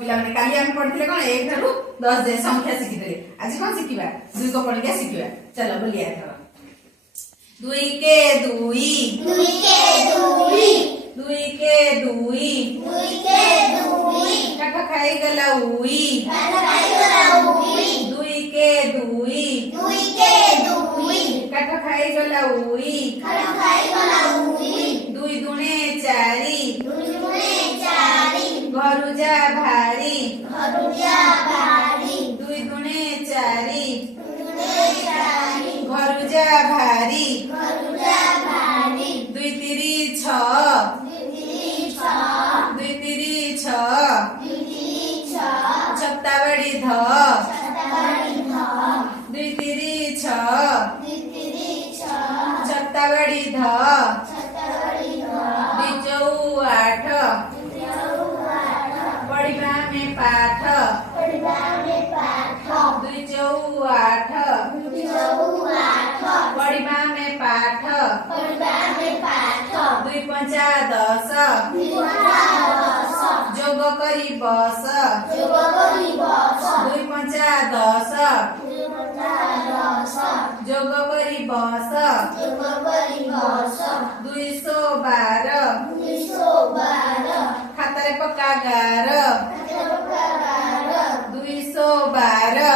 ପିଲାମାନେ କାଲି ଆମେ ପଢିଥିଲେ କଣ 1 ଠାରୁ 10 ଯାଏ ସଂଖ୍ୟା ଶିଖିଥିଲେ। ଆଜି କଣ ଶିଖିବା? 2 କ ପଢିକି ଶିଖିବା। ଚାଲ ବୋଲିଆ ଏଥର 2 के 2 2 के 2 2 के 2 2 के 2 काठ खाई गला उई काठ खाई गला उई 2 के 2 2 के 2 काठ खाई गला उई काठ खाई गला उई 2 दुणे 4 2 दुणे 4 घरु जा भारी 2 दुणे 4 घरु जा भारी 2 तिरी 6 2 तिरी 6 छत्तावड़ी ध 2 तिरी 6 छत्तावड़ी ध 2 चौ 8 पढ़िबा में पाठ 2 चौ 8 पढ़िबा में पाठ 2 पंचा 10 जोग करी बस 2 पंचा 10 जोग करी बस 212 खातारे पक्का गार 212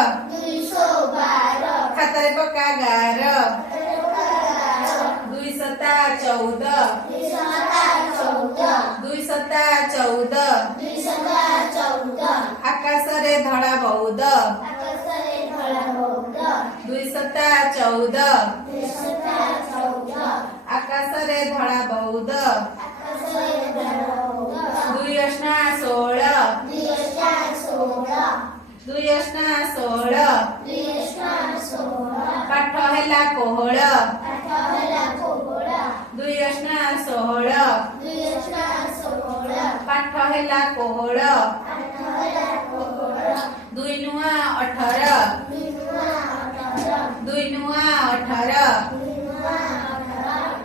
खातारे पक्का गार 2 सता 14 2 सता 14 आकाश रे धड़ा बौद 2 सता 14 आकाश रे धड़ा बौद 2 अष्टा 16 2 अष्टा 16 काठ हेला कोहळ 2 अष्टा 16 काठ हेला कोहळ 2 नुआ 18 2 नुआ 18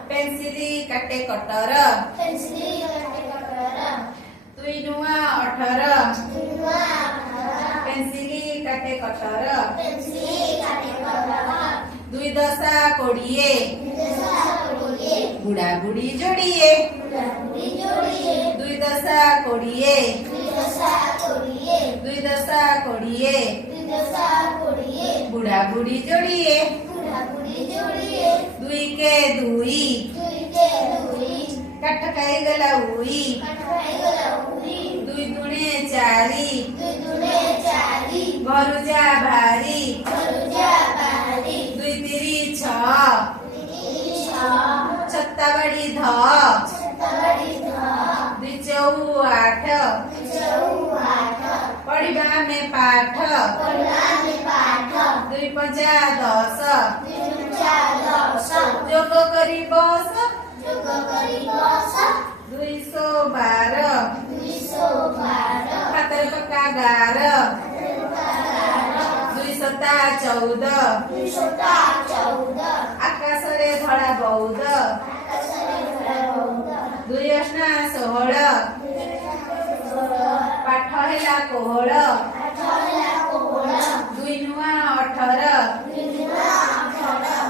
पेंसिली काटे कटर 2 नुआ 18 पेंसिली काटे कटर 2 दशा 20 बुढ़ा बुढ़ी जोड़िए 2 दशा 20 2 दशा 20 बुढ़ा बुढ़ी जोड़िए 2 के 2 काठ खाई गला उई 2 दुणे 4 घरु जा भारी 2 तिरी 6 छत्तावड़ी ध 2 चौ 8 पढ़िबा में पाठ 2 पंचा 10 जोग करी बस 212 खातर पक्का गार 2 सता 14 आकाश रे धड़ा बौद 2 अष्टा 16 पाठ हेला कोहळ 2 नुआ 18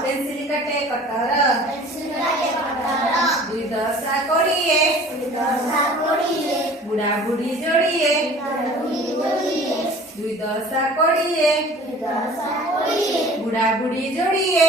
पेंसिल काटे कटर 2 दशा 20 बुढ़ा बुढ़ी जोड़िए 2 दशा 20 बुढ़ा बुढ़ी जोड़िए